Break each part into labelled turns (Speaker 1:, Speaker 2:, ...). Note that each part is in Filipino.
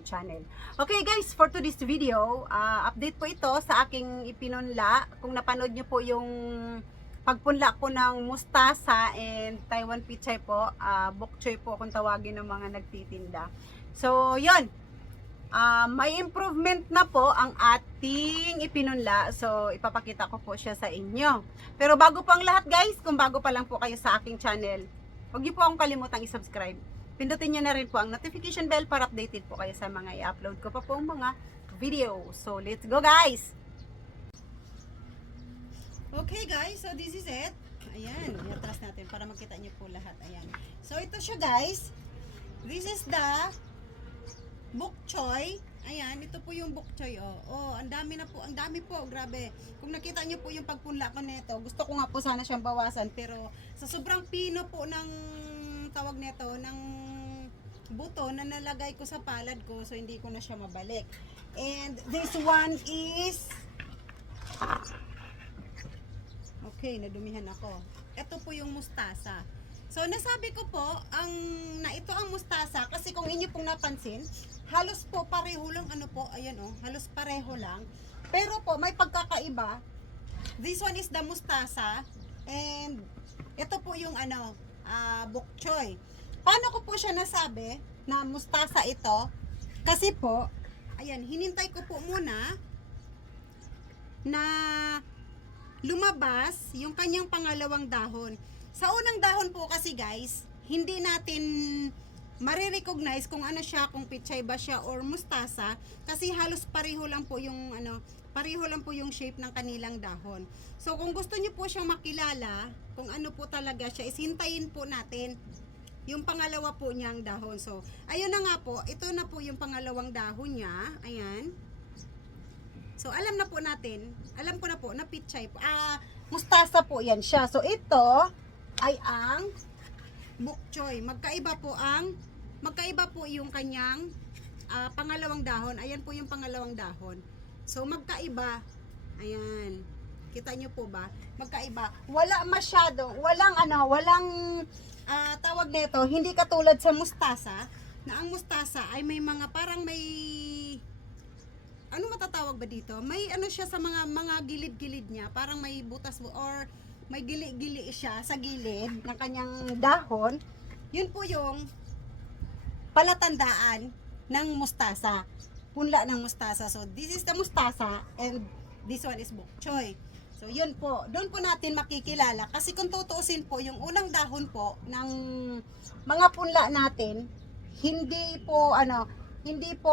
Speaker 1: aking channel. Okay guys, for today's video, ah, update po ito sa aking ipinunla. Kung napanood nyo po yung pagpunla ko ng mustasa and Taiwan pichay po, uh, bok choy po kung tawagin ng mga nagtitinda. So, yon Ah, may improvement na po ang ating ipinunla. So, ipapakita ko po siya sa inyo. Pero bago po ang lahat guys, kung bago pa lang po kayo sa aking channel, huwag niyo po akong kalimutang i-subscribe. Pindutin niyo na rin po ang notification bell para updated po kayo sa mga i-upload ko pa po mga video. So, let's go guys! Okay guys, so this is it. Ayan, i-atras natin para makita niyo po lahat. Ayan. So, ito siya guys. This is the bok choy. Ayan, ito po yung bok choy. Oh, oh ang dami na po. Ang dami po. Grabe. Kung nakita niyo po yung pagpunla ko nito, gusto ko nga po sana siyang bawasan. Pero sa sobrang pino po ng tawag nito, ng buto na nalagay ko sa palad ko, so hindi ko na siya mabalik. And this one is Okay, nadumihan ako. Ito po yung mustasa. So, nasabi ko po, ang, na ito ang mustasa, kasi kung inyo pong napansin, halos po pareho lang, ano po, ayan o, halos pareho lang. Pero po, may pagkakaiba. This one is the mustasa, and ito po yung ano, ah, bok choy. Paano ko po siya nasabi na mustasa ito? Kasi po, ayan, hinintay ko po muna na lumabas yung kanyang pangalawang dahon. Sa unang dahon po kasi guys, hindi natin marirecognize kung ano siya, kung pichay ba siya or mustasa kasi halos pareho lang po yung ano, pareho lang po yung shape ng kanilang dahon. So kung gusto niyo po siyang makilala, kung ano po talaga siya, is hintayin po natin yung pangalawa po niyang dahon. So, ayun na nga po, ito na po yung pangalawang dahon niya. Ayan. So, alam na po natin, alam ko na po na pichay po. Ah, mustasa po yan siya. So, ito ay ang bok choy. Magkaiba po ang, magkaiba po yung kanyang ah, pangalawang dahon. Ayan po yung pangalawang dahon. So, magkaiba. Ayan. Kita nyo po ba? Magkaiba. Wala masyado, walang ano, walang ah, tawag nito, hindi katulad sa mustasa, na ang mustasa ay may mga parang may ano matatawag ba dito? May ano siya sa mga mga gilid-gilid niya, parang may butas or may gili-gili siya sa gilid ng kanyang dahon. Yun po yung palatandaan ng mustasa. Punla ng mustasa. So this is the mustasa and this one is bok choy. So yun po, doon po natin makikilala kasi kung tutuusin po yung unang dahon po ng mga punla natin, hindi po ano, hindi po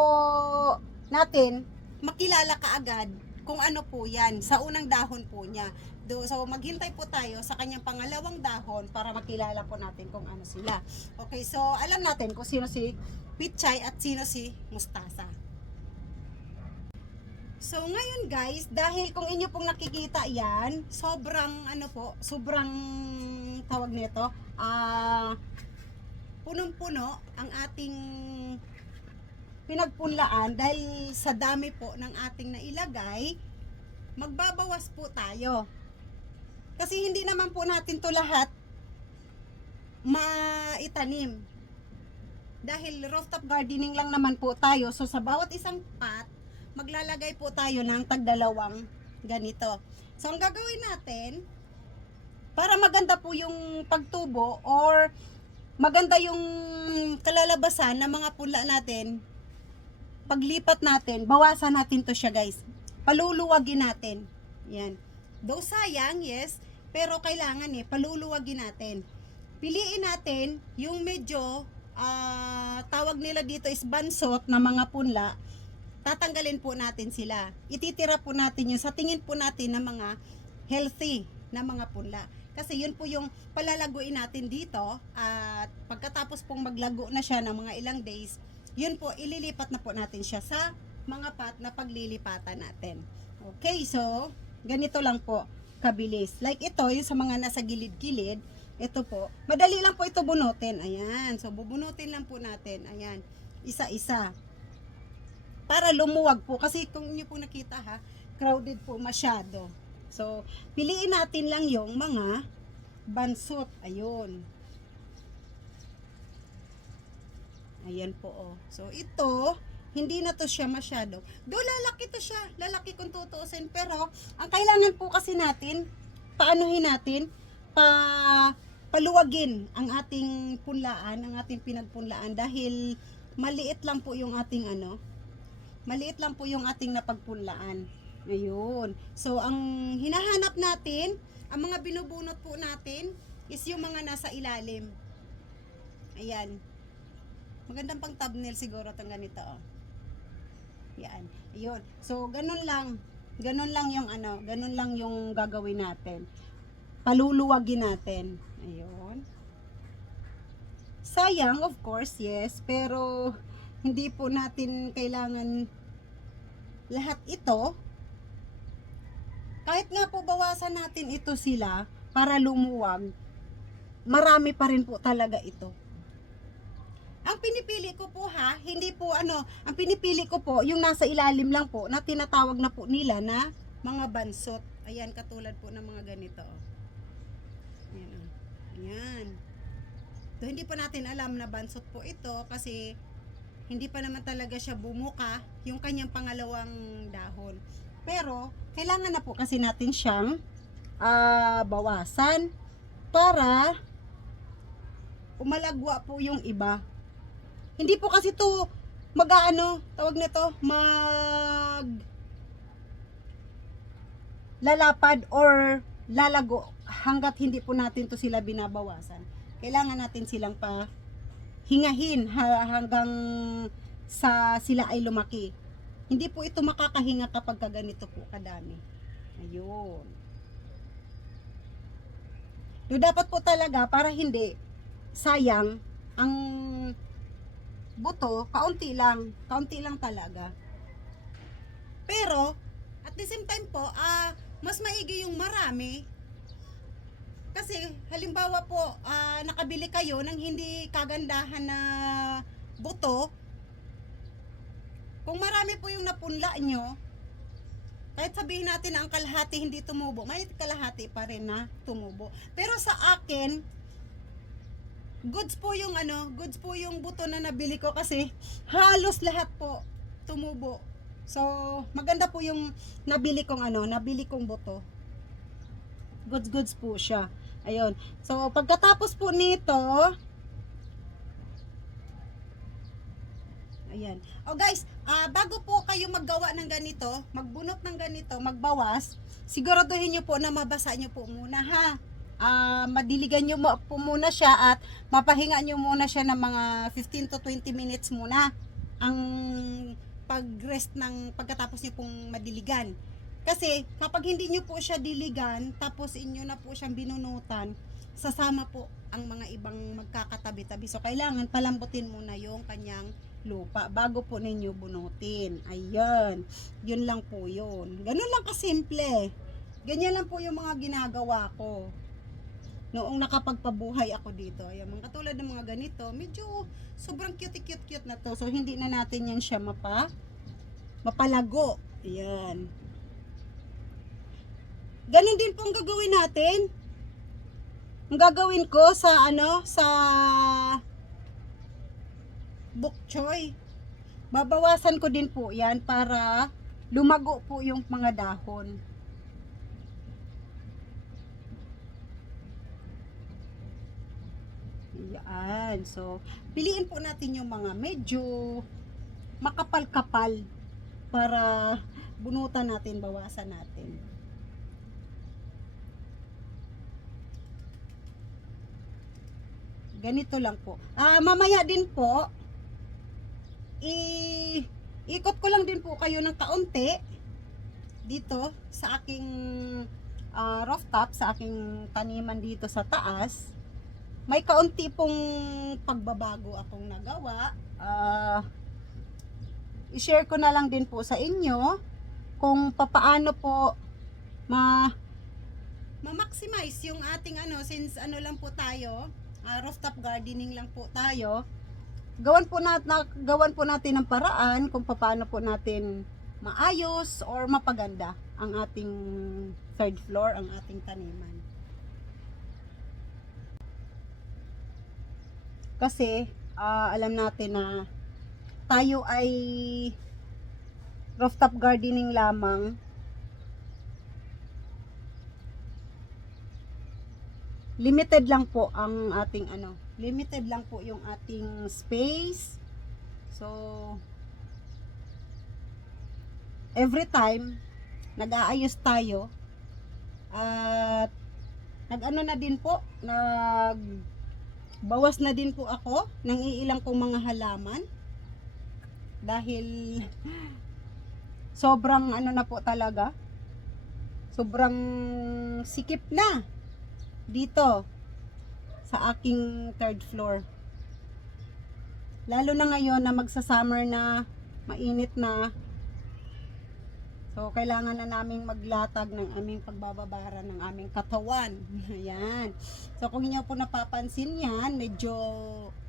Speaker 1: natin makilala kaagad kung ano po yan sa unang dahon po niya. Do, so maghintay po tayo sa kanyang pangalawang dahon para makilala po natin kung ano sila. Okay, so alam natin kung sino si Pichay at sino si Mustasa. So ngayon guys, dahil kung inyo pong nakikita yan, sobrang ano po, sobrang tawag nito, ah punong-puno ang ating pinagpunlaan dahil sa dami po ng ating nailagay, magbabawas po tayo. Kasi hindi naman po natin to lahat maitanim. Dahil rooftop gardening lang naman po tayo, so sa bawat isang pot, maglalagay po tayo ng tagdalawang ganito. So, ang gagawin natin, para maganda po yung pagtubo or maganda yung kalalabasan ng mga pula natin, paglipat natin, bawasan natin to siya guys. Paluluwagin natin. Yan. Though sayang, yes, pero kailangan eh, paluluwagin natin. Piliin natin yung medyo, ah, tawag nila dito is bansot na mga punla, tatanggalin po natin sila. Ititira po natin yung sa tingin po natin ng mga healthy na mga punla. Kasi yun po yung palalaguin natin dito at pagkatapos pong maglago na siya ng mga ilang days, yun po, ililipat na po natin siya sa mga pot na paglilipatan natin. Okay, so, ganito lang po, kabilis. Like ito, yung sa mga nasa gilid-gilid, ito po, madali lang po ito bunutin. Ayan, so bubunutin lang po natin. Ayan, isa-isa para lumuwag po. Kasi kung inyo po nakita ha, crowded po masyado. So, piliin natin lang yung mga bansot. Ayun. Ayan po oh. So ito, hindi na to siya masyado. Do lalaki to siya, lalaki kung tutuusin. Pero ang kailangan po kasi natin, paanuhin natin, pa paluwagin ang ating punlaan, ang ating pinagpunlaan dahil maliit lang po yung ating ano, maliit lang po yung ating napagpunlaan. Ayun. So, ang hinahanap natin, ang mga binubunot po natin, is yung mga nasa ilalim. Ayan. Magandang pang thumbnail siguro itong ganito. Oh. Yan. Ayun. So, ganun lang. Ganun lang yung ano, ganun lang yung gagawin natin. Paluluwagin natin. Ayun. Sayang, of course, yes. Pero, hindi po natin kailangan lahat ito. Kahit nga po bawasan natin ito sila para lumuwag, marami pa rin po talaga ito. Ang pinipili ko po ha, hindi po ano, ang pinipili ko po yung nasa ilalim lang po na tinatawag na po nila na mga bansot. Ayan, katulad po ng mga ganito. oh. Ayan. oh. Ayan. So, hindi pa natin alam na bansot po ito kasi hindi pa naman talaga siya bumuka yung kanyang pangalawang dahon. Pero, kailangan na po kasi natin siyang ah, bawasan para umalagwa po yung iba. Hindi po kasi to mag-ano, tawag nito, mag lalapad or lalago hanggat hindi po natin to sila binabawasan. Kailangan natin silang pa hingahin ha- hanggang sa sila ay lumaki. Hindi po ito makakahinga kapag ka ganito po kadami. Ayun. So, dapat po talaga para hindi sayang ang buto, kaunti lang. Kaunti lang talaga. Pero, at the same time po, ah, mas maigi yung marami. Kasi, halimbawa po, ah, nakabili kayo ng hindi kagandahan na buto, kung marami po yung napunla nyo, kahit sabihin natin na ang kalahati hindi tumubo, may kalahati pa rin na tumubo. Pero sa akin, goods po yung ano, goods po yung buto na nabili ko kasi halos lahat po tumubo. So, maganda po yung nabili kong ano, nabili kong buto. Goods goods po siya. Ayun. So, pagkatapos po nito, Ayan. O guys, ah, bago po kayo maggawa ng ganito, magbunot ng ganito, magbawas, siguraduhin nyo po na mabasa nyo po muna ha. Ah, madiligan nyo po muna siya at mapahinga nyo muna siya ng mga 15 to 20 minutes muna ang pag-rest ng pagkatapos nyo pong madiligan. Kasi kapag hindi nyo po siya diligan, tapos inyo na po siyang binunutan, sasama po ang mga ibang magkakatabi-tabi. So, kailangan palambutin muna yung kanyang lupa bago po ninyo bunutin. Ayan. Yun lang po yun. Ganun lang kasimple. Ganyan lang po yung mga ginagawa ko. Noong nakapagpabuhay ako dito. Ayan, mga katulad ng mga ganito, medyo sobrang cute-cute-cute na to. So, hindi na natin yan siya mapa, mapalago. Ayan. Ganun din pong gagawin natin. Ang gagawin ko sa ano, sa bok choy. Babawasan ko din po 'yan para lumago po yung mga dahon. Yan. So, piliin po natin yung mga medyo makapal-kapal para bunutan natin, bawasan natin. Ganito lang po. Ah, mamaya din po, i ikot ko lang din po kayo ng kaunti dito sa aking ah, rooftop, sa aking taniman dito sa taas. May kaunti pong pagbabago akong nagawa. Ah, i-share ko na lang din po sa inyo kung papaano po ma ma-maximize yung ating ano since ano lang po tayo ah, rooftop gardening lang po tayo gawan po natin gawan po natin ng paraan kung paano po natin maayos or mapaganda ang ating third floor, ang ating taniman. Kasi ah, alam natin na tayo ay rooftop gardening lamang. Limited lang po ang ating ano, limited lang po yung ating space. So every time nag-aayos tayo at nag-ano na din po, nag bawas na din po ako ng iilang kong mga halaman dahil sobrang ano na po talaga sobrang sikip na dito sa aking third floor lalo na ngayon na magsa-summer na mainit na So, kailangan na naming maglatag ng aming pagbababara ng aming katawan. Ayan. So, kung inyo po napapansin yan, medyo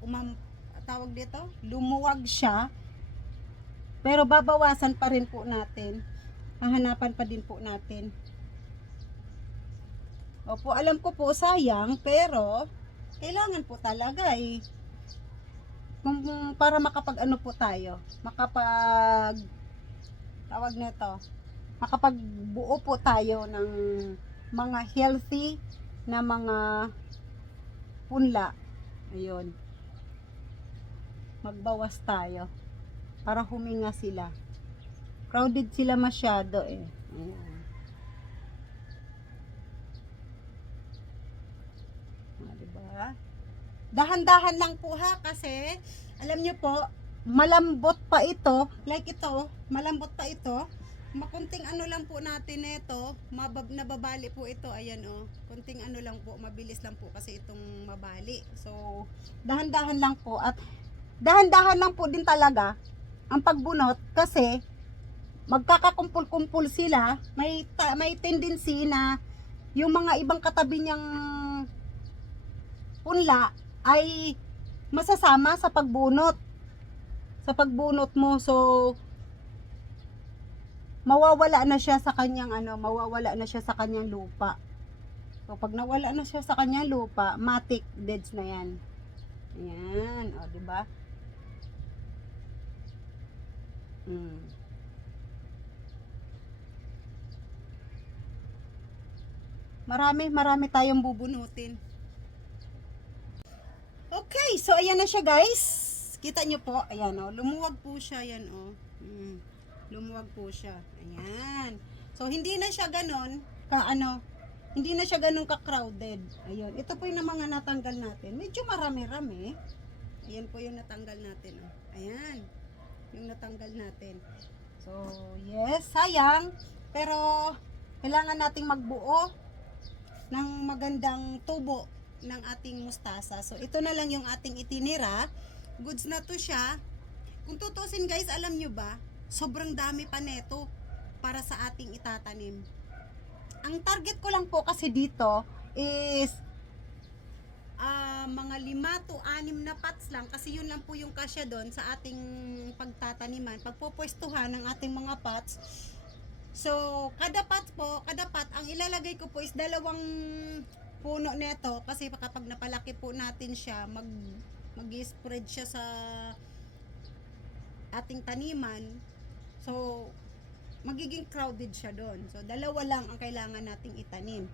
Speaker 1: umam, tawag dito, lumuwag siya. Pero babawasan pa rin po natin. Hahanapan pa din po natin. Opo, alam ko po sayang, pero kailangan po talaga eh. Kung, para makapag ano po tayo, makapag tawag nito, makapagbuo po tayo ng mga healthy na mga punla. Ayun. Magbawas tayo para huminga sila. Crowded sila masyado eh. Ayan. Ah, diba? Dahan-dahan lang po ha kasi alam nyo po, malambot pa ito, like ito, malambot pa ito. Makunting ano lang po natin nito, mabab nababali po ito, ayan oh. Kunting ano lang po, mabilis lang po kasi itong mabali. So, dahan-dahan lang po at dahan-dahan lang po din talaga ang pagbunot kasi magkakakumpul-kumpul sila, may may tendency na yung mga ibang katabi niyang punla ay masasama sa pagbunot. Sa pagbunot mo so mawawala na siya sa kanyang ano mawawala na siya sa kanyang lupa. So pag nawala na siya sa kanyang lupa matic deads na yan. Ayan o di ba? Mm. marami marami tayong bubunutin Okay, so ayan na siya guys. Kita nyo po, ayan o, lumuwag po siya, ayan o. Mm, lumuwag po siya, ayan. So hindi na siya ganon, ka ano, hindi na siya ganon ka-crowded. Ayun, ito po yung mga natanggal natin. Medyo marami-rami. Ayan po yung natanggal natin o. Ayan, yung natanggal natin. So, yes, sayang. Pero, kailangan nating magbuo ng magandang tubo ng ating mustasa. So, ito na lang yung ating itinira. Goods na to siya. Kung tutusin guys, alam nyo ba, sobrang dami pa neto para sa ating itatanim. Ang target ko lang po kasi dito is ah, mga lima to anim na pots lang kasi yun lang po yung kasya doon sa ating pagtataniman, pagpupwestuhan ng ating mga pots. So, kada pot po, kada pot, ang ilalagay ko po is dalawang puno nito kasi kapag napalaki po natin siya mag mag-spread siya sa ating taniman. So magiging crowded siya doon. So dalawa lang ang kailangan nating itanim.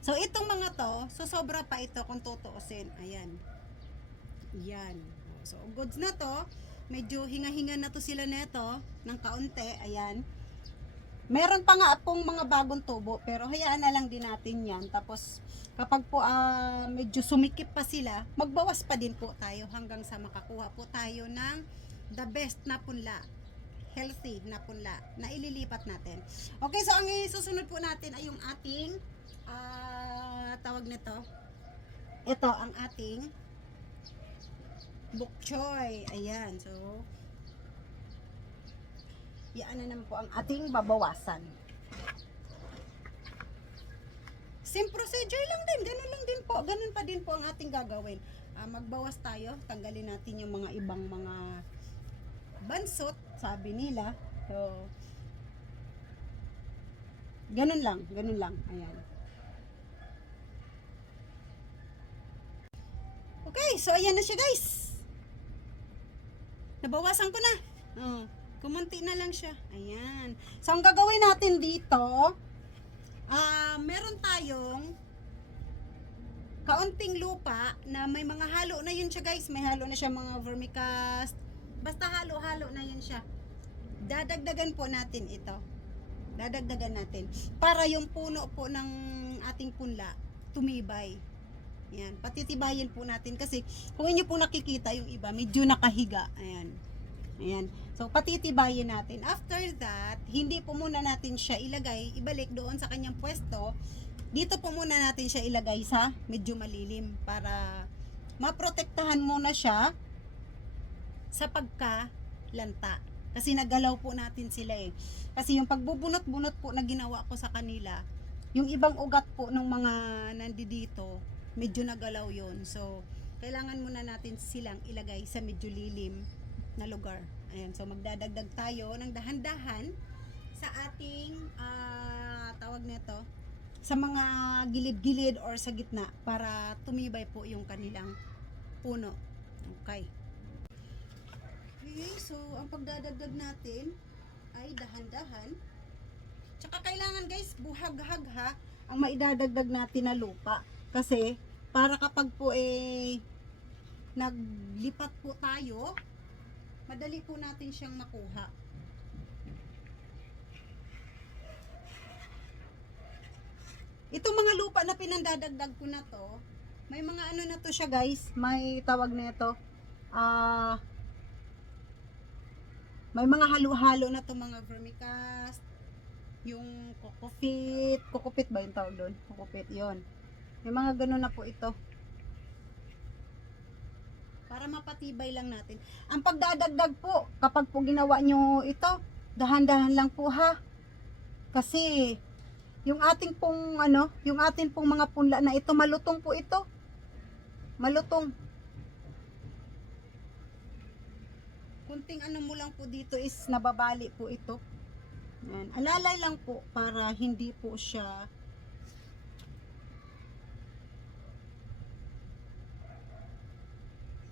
Speaker 1: So itong mga to so sobra pa ito kung tutuusin. Ayan. Yan. So goods na to. Medyo hinga-hinga na to sila neto ng kaunti. Ayan Meron pa nga pong mga bagong tubo, pero hayaan na lang din natin yan. Tapos, kapag po ah, medyo sumikip pa sila, magbawas pa din po tayo hanggang sa makakuha po tayo ng the best na punla. Healthy na punla na ililipat natin. Okay, so ang isusunod po natin ay yung ating ah, tawag nito. Ito ang ating bok choy. Ayan, so yan na naman po ang ating babawasan. Same procedure lang din, ganun lang din po, ganun pa din po ang ating gagawin. Ah, magbawas tayo, tanggalin natin yung mga ibang mga bansot, sabi nila. So, ganun lang, ganun lang, ayan. Okay, so ayan na siya guys. Nabawasan ko na. Oh, kumunti na lang siya. Ayan. So, ang gagawin natin dito, ah, meron tayong kaunting lupa na may mga halo na yun siya guys. May halo na siya mga vermicast. Basta halo-halo na yun siya. Dadagdagan po natin ito. Dadagdagan natin. Para yung puno po ng ating punla tumibay. Yan. Patitibayin po natin kasi kung inyo po nakikita yung iba, medyo nakahiga. Ayan. Ayan. So, patitibayin natin. After that, hindi po muna natin siya ilagay, ibalik doon sa kanyang pwesto. Dito po muna natin siya ilagay sa medyo malilim para maprotektahan muna siya sa pagkalanta. Kasi nagalaw po natin sila eh. Kasi yung pagbubunot-bunot po na ginawa ko sa kanila, yung ibang ugat po ng mga nandito, medyo nagalaw yon So, kailangan muna natin silang ilagay sa medyo lilim na lugar. Ayan, so magdadagdag tayo ng dahan-dahan sa ating ah, tawag nito sa mga gilid-gilid or sa gitna para tumibay po yung kanilang puno. Okay. Okay, so ang pagdadagdag natin ay dahan-dahan. Tsaka kailangan guys, buhag-hag ha ang maidadagdag natin na lupa. Kasi para kapag po eh naglipat po tayo, madali po natin siyang makuha. Itong mga lupa na pinandadagdag ko na to, may mga ano na to siya guys, may tawag na ito, ah, may mga halo-halo na to mga vermicast, yung kokopit, kokopit ba yung tawag doon? Kokopit, yon May mga ganun na po ito. Para mapatibay lang natin. Ang pagdadagdag po, kapag po ginawa nyo ito, dahan-dahan lang po ha. Kasi, yung ating pong ano, yung ating pong mga punla na ito, malutong po ito. Malutong. Kunting ano mo lang po dito is nababali po ito. Yan. Alalay lang po para hindi po siya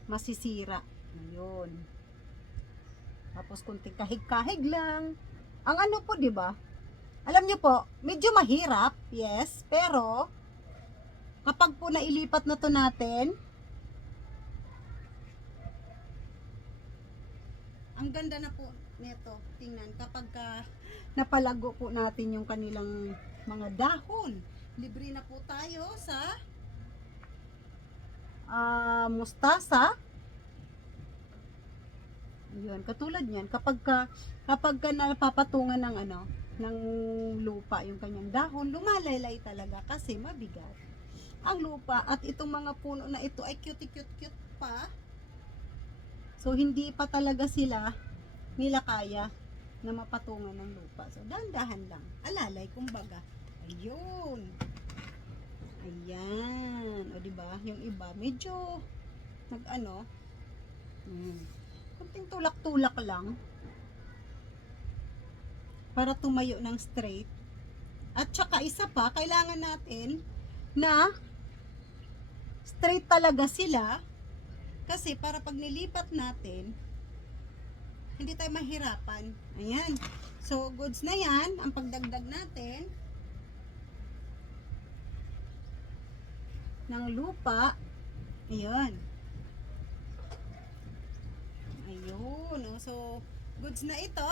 Speaker 1: masisira. Ayun. Tapos kunting kahig-kahig lang. Ang ano po, 'di ba? Alam niyo po, medyo mahirap, yes, pero kapag po nailipat na to natin, ang ganda na po neto. Tingnan kapag ka napalago po natin yung kanilang mga dahon. Libre na po tayo sa ah mustasa. Yun, katulad niyan, kapag ka, kapag ka napapatungan ng ano, ng lupa yung kanyang dahon, lumalaylay talaga kasi mabigat. Ang lupa at itong mga puno na ito ay cute-cute-cute pa. So, hindi pa talaga sila nila kaya na mapatungan ng lupa. So, dahan-dahan lang. Alalay, kumbaga. Ayun. Ayan. O, di ba? Yung iba, medyo nag-ano. Hmm. Kunting tulak-tulak lang. Para tumayo ng straight. At saka isa pa, kailangan natin na straight talaga sila. Kasi para pag nilipat natin, hindi tayo mahirapan. Ayan. So, goods na yan. Ang pagdagdag natin ng lupa. Ayan. Ayun. Oh. So, goods na ito.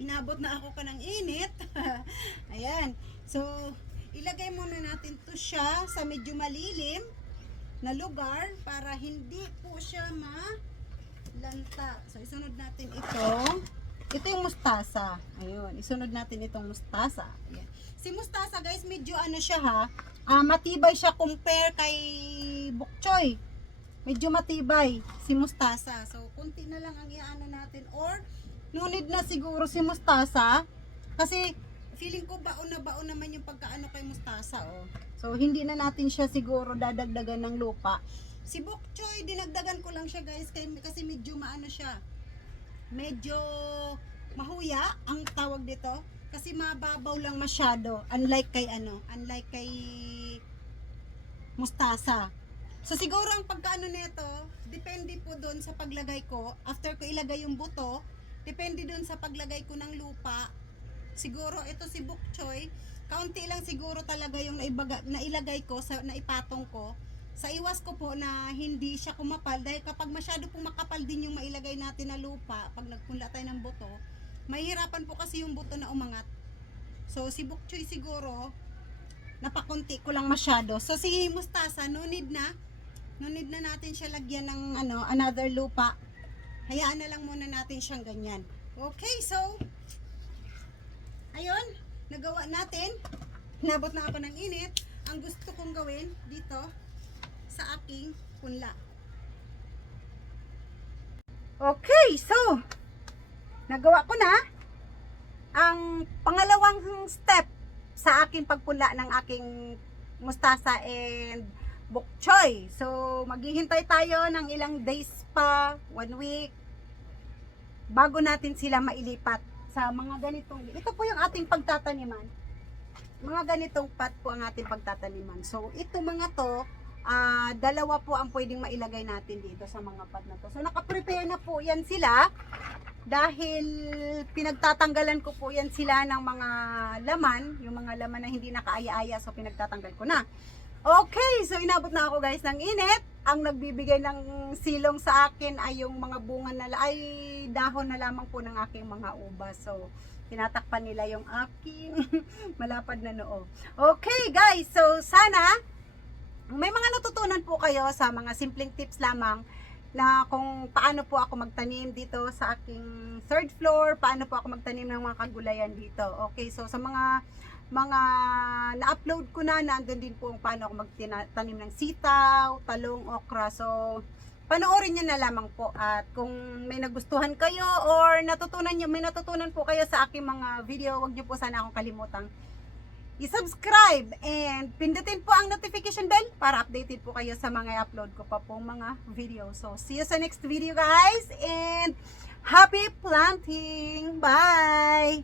Speaker 1: Inabot na ako ka ng init. Ayan. So, ilagay muna natin to siya sa medyo malilim na lugar para hindi po siya ma lanta. So, isunod natin ito. Ito yung mustasa. Ayun, isunod natin itong mustasa. Ayan. Si mustasa, guys, medyo ano siya ha, ah, matibay siya compare kay bok choy. Medyo matibay si mustasa. So, kunti na lang ang iaano natin or no need na siguro si mustasa kasi feeling ko baon na baon naman yung pagkaano kay mustasa oh. So, hindi na natin siya siguro dadagdagan ng lupa. Si bok choy, dinagdagan ko lang siya guys kasi medyo maano siya. Medyo mahuya ang tawag dito. Kasi mababaw lang masyado. Unlike kay ano, unlike kay mustasa. So siguro ang pagkaano nito, depende po doon sa paglagay ko. After ko ilagay yung buto, depende doon sa paglagay ko ng lupa. Siguro ito si bok choy, kaunti lang siguro talaga yung naibaga, nailagay ko sa naipatong ko. Sa iwas ko po na hindi siya kumapal dahil kapag masyado pong makapal din yung mailagay natin na lupa, pag nagpunla tayo ng buto, mahirapan po kasi yung buto na umangat. So si bok choy siguro napakunti ko lang masyado. So si mustasa no need na. No need na natin siya lagyan ng ano another lupa. Hayaan na lang muna natin siyang ganyan. Okay, so ayun, nagawa natin. Nabot na ako ng init. Ang gusto kong gawin dito sa aking punla. Okay, so nagawa ko na ang pangalawang step sa aking pagpunla ng aking mustasa and bok choy. So, maghihintay tayo ng ilang days pa, one week, bago natin sila mailipat sa mga ganitong, ito po yung ating pagtataniman. Mga ganitong pot po ang ating pagtataniman. So, ito mga to, ah, dalawa po ang pwedeng mailagay natin dito sa mga pot na to. So, nakaprepare na po yan sila dahil pinagtatanggalan ko po yan sila ng mga laman, yung mga laman na hindi nakaaya-aya, so pinagtatanggal ko na. Okay, so inabot na ako guys ng init. Ang nagbibigay ng silong sa akin ay yung mga bunga na ay dahon na lamang po ng aking mga ubas. So tinatakpan nila yung aking malapad na noo. Okay guys, so sana may mga natutunan po kayo sa mga simpleng tips lamang na kung paano po ako magtanim dito sa aking third floor, paano po ako magtanim ng mga kagulayan dito. Okay, so sa mga mga na-upload ko na, nandun din po kung paano ako magtanim ng sitaw, talong, okra. So, panoorin nyo na lamang po. At kung may nagustuhan kayo or natutunan nyo, may natutunan po kayo sa aking mga video, wag nyo po sana akong kalimutang i-subscribe and pindutin po ang notification bell para updated po kayo sa mga upload ko pa pong mga video. So, see you sa next video guys and happy planting! Bye!